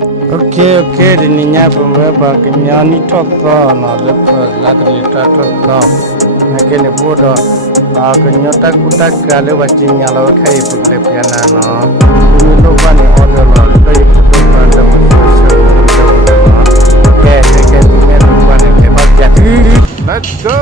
Okay, di ninya pemberapa kenyani toto no lepas latri toto. Makin ibu do, kenyota kutak kali wajib nyala kai pukle piana no. Ini lupa ni order lo, kai pukle pada masuk no. Okay, second ini lupa ni lepas jadi. Let's go.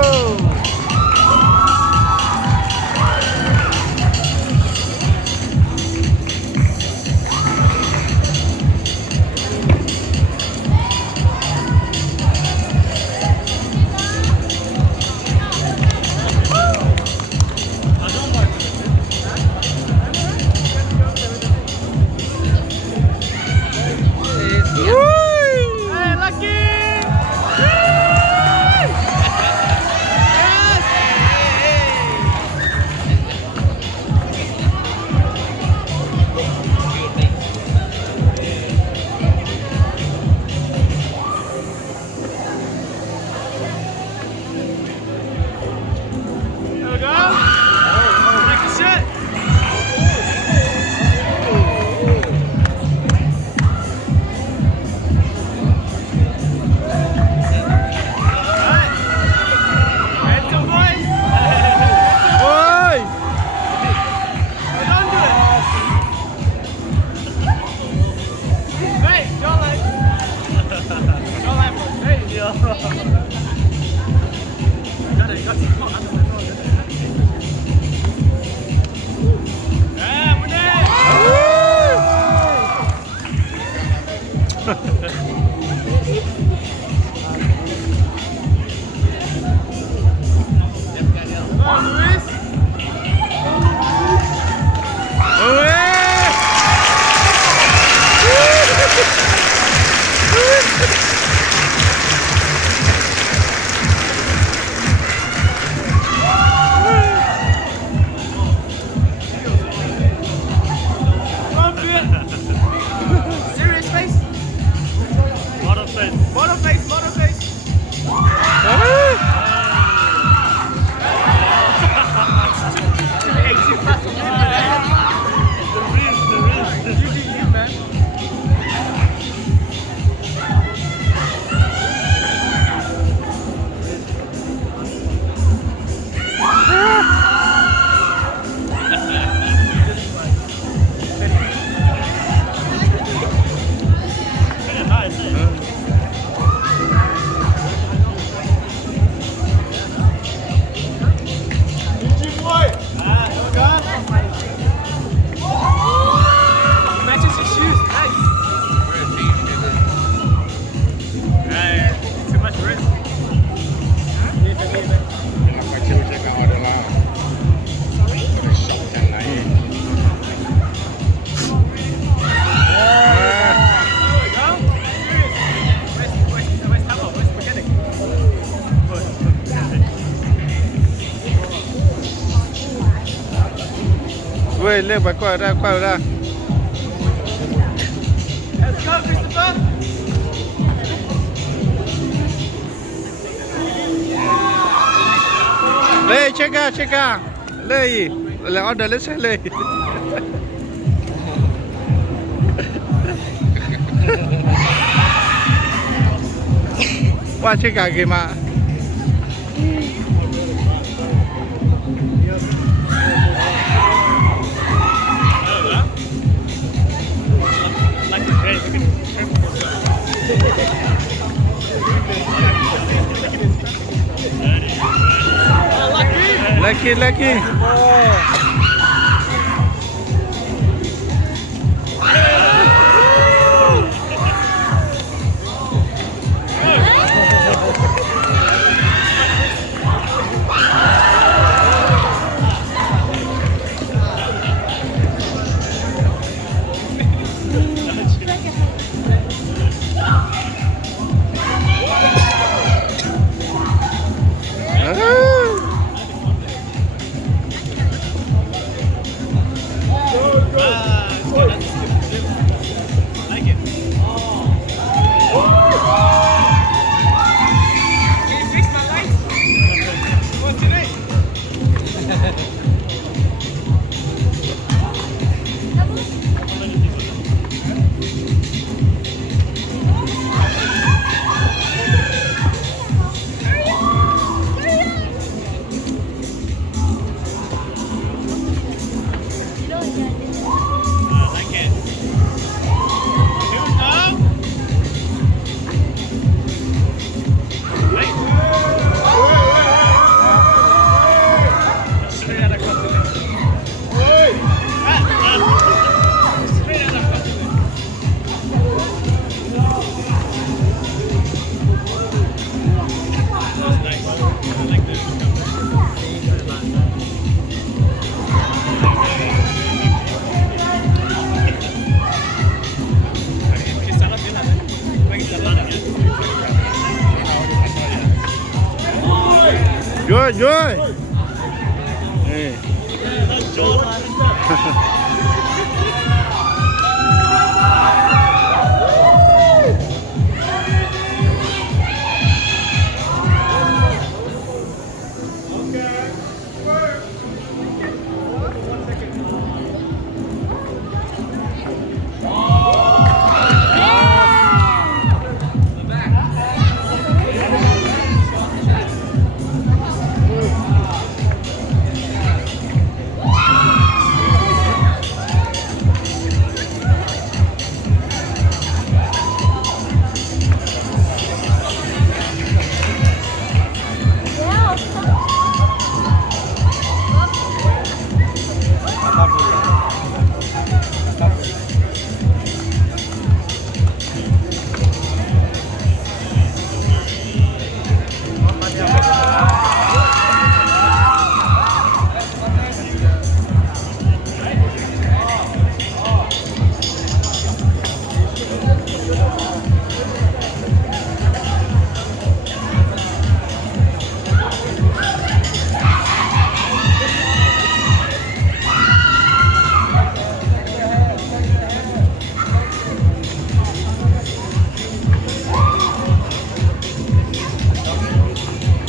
Wait, live by qua ra. Let's go, Christopher! Lê, check out. Lê, là order let's say Lê. Qua check out kìa mà. Lucky. rồi Ê.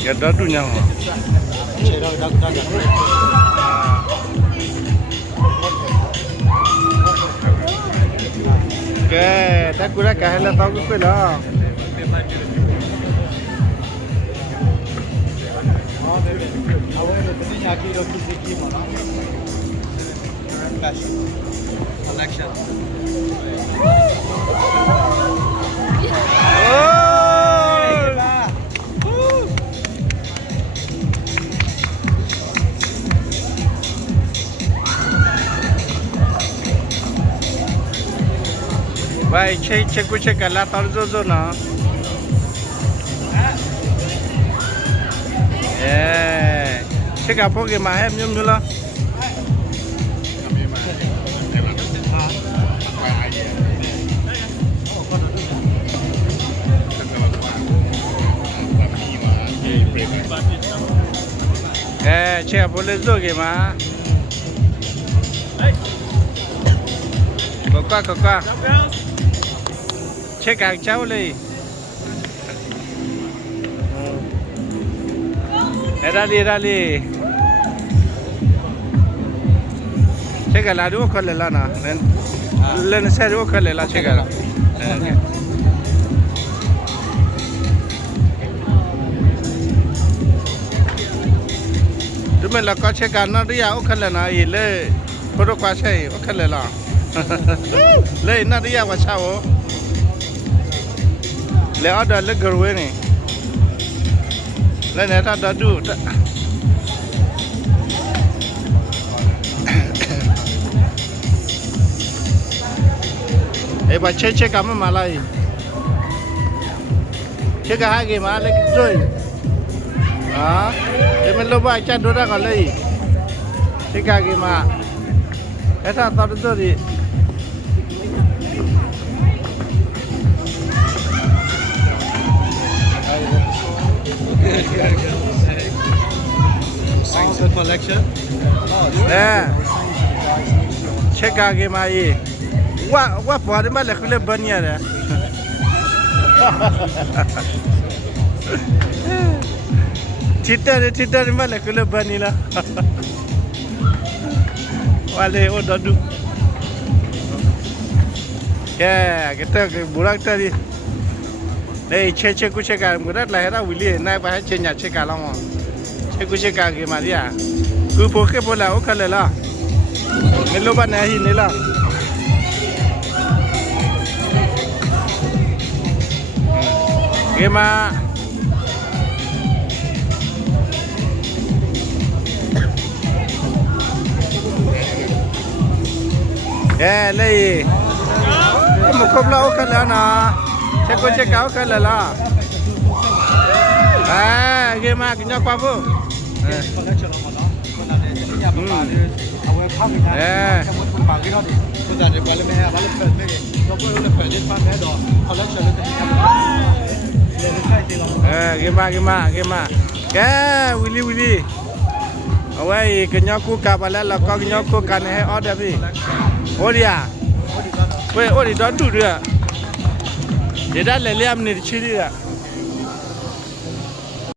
Cái đó đủ nhau hả? Cái ta cura cả hay là tao cũng quên đó. Vậy chơi cũng chơi cả là tao rồi nó. Chơi cả phố cái mà em nhung nữa lo. Chơi phố lên rồi cái mà. Có qua. Check out Charlie. Rally. Check out la do khol la na. Len se do khol la check out. Tu men la ko check out na dia o khol na i le. Photo kwa chai o khol la. Le na dia wa chao. Le ada le gerwe ni. Le neta da du. Ba che kama malai. Che ka ha ge ma le rồi. À, để mình lâu bài chặt đôi ra còn lấy. Che ka ge ma. Cái sao tao đến rồi đi. Science collection. Nè, check out cái máy. Quá bỏ đi mà lại không lên bận nhỉ nè. Tita đi mà lại không lên bận nhỉ là. Wale ô đó đủ. Cái burak ta đi. Đây check cũng check out, người ta lại ra Willie, nay phải check nhà check out long. Check out cái mà đi à. Cứ phố cái phố nào cũng khăn lại là. Mình lúc bạn này hình đấy là. Cái mà lấy một cốc lâu khăn lại nè. Check out khăn lại là. Cái mà cái nhau qua vô. Cái mà แกวิลลี่เอาไว้กันยอกูกลับมาแล้วเราก็ยอกูกันให้ออเดอร์พี่โอ้ดิอ่ะเว้ยโอ้ดิดอนดูเรือเดี๋ยวได้เลยเรียมนี่ชื่อเรือ